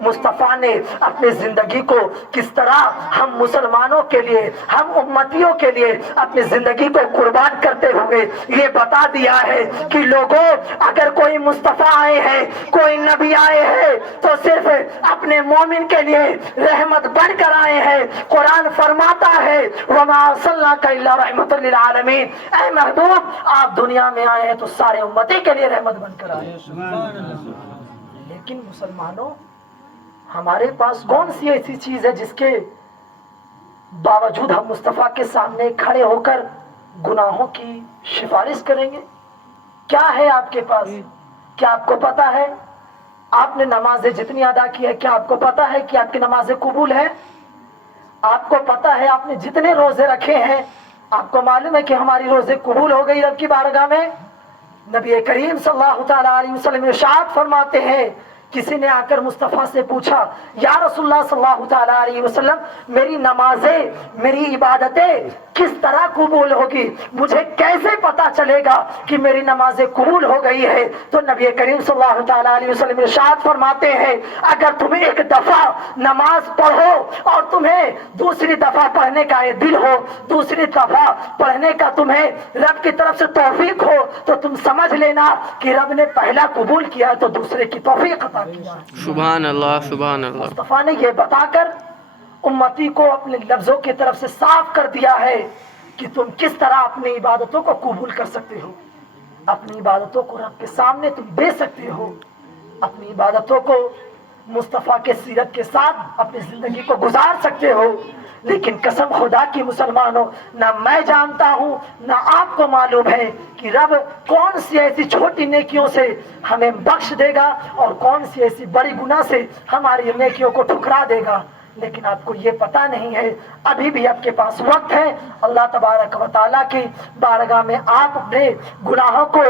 مصطفیٰ نے اپنی زندگی کو کس طرح ہم مسلمانوں کے لیے، ہم امتیوں کے لیے اپنی زندگی کو قربان کرتے ہوئے یہ بتا دیا ہے کہ لوگوں، اگر کوئی مصطفیٰ آئے ہیں، کوئی نبی آئے ہیں تو صرف اپنے مومن کے لیے رحمت بن کر آئے ہیں۔ قرآن فرماتا ہے وَمَا أَرْسَلْنَاكَ إِلَّا رَحْمَةً لِّلْعَالَمِينَ، اے محبوب آپ دنیا میں آئے ہیں تو سارے امتی کے لیے رحمت بن کر آئے ہیں۔ لیکن مسلمانوں، ہمارے پاس کون سی ایسی چیز ہے جس کے باوجود ہم مصطفیٰ کے سامنے کھڑے ہو کر گناہوں کی سفارش کریں گے؟ کیا ہے آپ کے پاس؟ کیا آپ کو پتا ہے آپ نے نمازیں جتنی ادا کی ہے، کیا آپ کو پتا ہے کہ آپ کی نمازیں قبول ہیں؟ آپ کو پتا ہے آپ نے جتنے روزے رکھے ہیں، آپ کو معلوم ہے کہ ہماری روزے قبول ہو گئی رب کی بارگاہ میں؟ نبی کریم صلی اللہ تعالیٰ علیہ وسلم ارشاد فرماتے ہیں، کسی نے آ کر مصطفیٰ سے پوچھا یا رسول اللہ صلی اللہ تعالیٰ علیہ وسلم، میری نمازیں، میری عبادتیں کس طرح قبول ہوگی؟ مجھے کیسے پتا چلے گا کہ میری نمازیں قبول ہو گئی ہے؟ تو نبی کریم صلی اللہ تعالیٰ علیہ وسلم ارشاد فرماتے ہیں، اگر تم ایک دفعہ نماز پڑھو اور تمہیں دوسری دفعہ پڑھنے کا یہ دل ہو، دوسری دفعہ پڑھنے کا تمہیں رب کی طرف سے توفیق ہو، تو تم سمجھ لینا کہ رب نے پہلا قبول کیا تو دوسرے کی توفیق عطا کیا۔ سبحان اللہ، سبحان اللہ۔ مصطفیٰ نے یہ بتا کر امتی کو اپنے لفظوں کی طرف سے صاف کر دیا ہے کہ تم کس طرح اپنی عبادتوں کو قبول کر سکتے ہو، اپنی عبادتوں کو رب کے سامنے تم دے سکتے ہو، اپنی عبادتوں کو مصطفیٰ کے سیرت کے ساتھ اپنی زندگی کو گزار سکتے ہو۔ لیکن قسم خدا کی مسلمانوں، نہ میں جانتا ہوں نہ آپ کو معلوم ہے کہ رب کون سی ایسی چھوٹی نیکیوں سے ہمیں بخش دے گا اور کون سی ایسی بڑی گناہ سے ہماری نیکیوں کو ٹھکرا دے گا، لیکن آپ کو یہ پتہ نہیں ہے۔ ابھی بھی آپ کے پاس وقت ہے، اللہ تبارک و تعالیٰ کی بارگاہ میں آپ اپنے گناہوں کو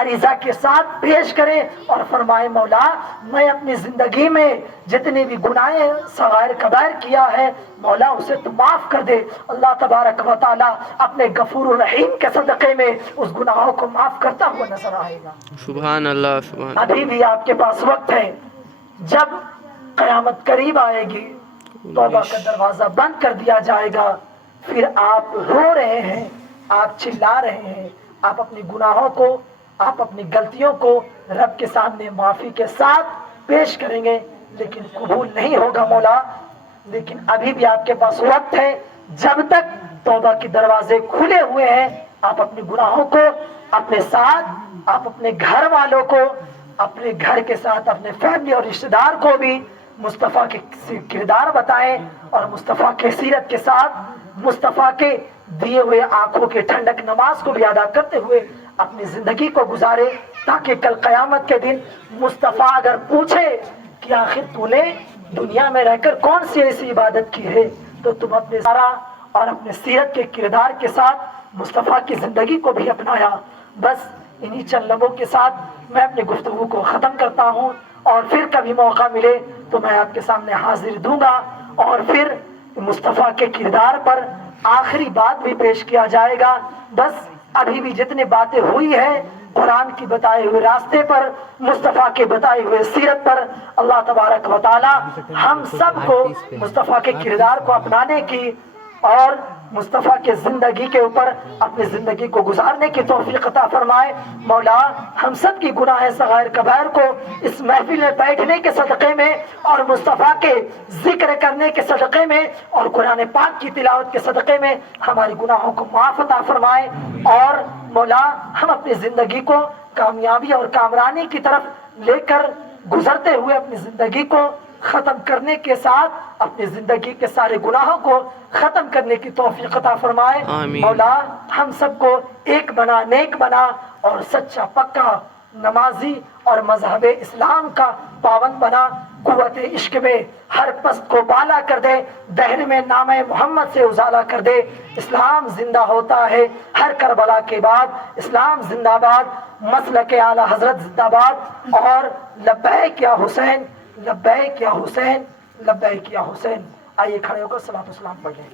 عریضہ کے ساتھ پیش کریں اور فرمائیں، مولا میں اپنی زندگی میں جتنی بھی گناہیں صغائر کبائر کیا ہے مولا اسے تو معاف کر دے۔ اللہ تبارک و تعالیٰ اپنے غفور الرحیم کے صدقے میں اس گناہوں کو معاف کرتا ہوا نظر آئے گا۔ سبحان اللہ، سبحان اللہ۔ ابھی بھی آپ کے پاس وقت ہے، جب قیامت قریب آئے گی، توبہ کا دروازہ بند کر دیا جائے گا، پھر آپ رو رہے ہیں، آپ چلا رہے ہیں، آپ اپنے گناہوں کو، آپ اپنی غلطیوں کو رب کے سامنے معافی کے ساتھ پیش کریں گے، لیکن قبول نہیں ہوگا مولا۔ لیکن ابھی بھی آپ کے پاس وقت ہے، جب تک توبہ کے دروازے کھلے ہوئے ہیں، آپ اپنے گناہوں کو اپنے ساتھ، آپ اپنے گھر والوں کو، اپنے گھر کے ساتھ اپنے فیملی اور رشتہ دار کو بھی مصطفیٰ کے کردار بتائیں اور مصطفیٰ کے سیرت کے ساتھ مصطفیٰ کے دیے ہوئے آنکھوں کے ٹھنڈک نماز کو بھی ادا کرتے ہوئے اپنی زندگی کو گزارے، تاکہ کل قیامت کے دن مصطفیٰ اگر پوچھے کہ آخر تو نے دنیا میں رہ کر کون سی ایسی عبادت کی ہے، تو تم اپنے سارا اور اپنے سیرت کے کردار کے ساتھ مصطفیٰ کی زندگی کو بھی اپنایا۔ بس انہی چند لمحوں کے ساتھ میں اپنی گفتگو کو ختم کرتا ہوں، اور پھر کبھی موقع ملے تو میں آپ کے سامنے حاضر دوں گا، اور پھر مصطفیٰ کے کردار پر آخری بات بھی پیش کیا جائے گا۔ بس ابھی بھی جتنی باتیں ہوئی ہیں قرآن کی بتائے ہوئے راستے پر، مصطفیٰ کے بتائے ہوئے سیرت پر، اللہ تبارک و تعالی ہم سب کو مصطفیٰ کے کردار کو اپنانے کی اور مصطفیٰ کے زندگی کے اوپر اپنی زندگی کو گزارنے کی توفیق عطا فرمائے۔ مولا ہم سب کی گناہ صغائر کبائر کو اس محفل میں بیٹھنے کے صدقے میں اور مصطفیٰ کے ذکر کرنے کے صدقے میں اور قرآن پاک کی تلاوت کے صدقے میں ہماری گناہوں کو معاف عطا فرمائے، اور مولا ہم اپنی زندگی کو کامیابی اور کامرانی کی طرف لے کر گزرتے ہوئے اپنی زندگی کو ختم کرنے کے ساتھ اپنی زندگی کے سارے گناہوں کو ختم کرنے کی توفیق عطا فرمائے۔ مولا ہم سب کو ایک بنا، نیک بنا اور سچا پکا نمازی اور مذہب اسلام کا پابند بنا، قوت عشق میں ہر پست کو بالا کر دے، دہر میں نام محمد سے اجالا کر دے۔ اسلام زندہ ہوتا ہے ہر کربلا کے بعد، اسلام زندہ باد، مسلک اعلی حضرت زندہ باد، اور لبیک یا حسین، لبیک یا حسین، لبیک یا حسین۔ آئیے کھڑے ہو کر صلاۃ و سلام پڑھ لیں۔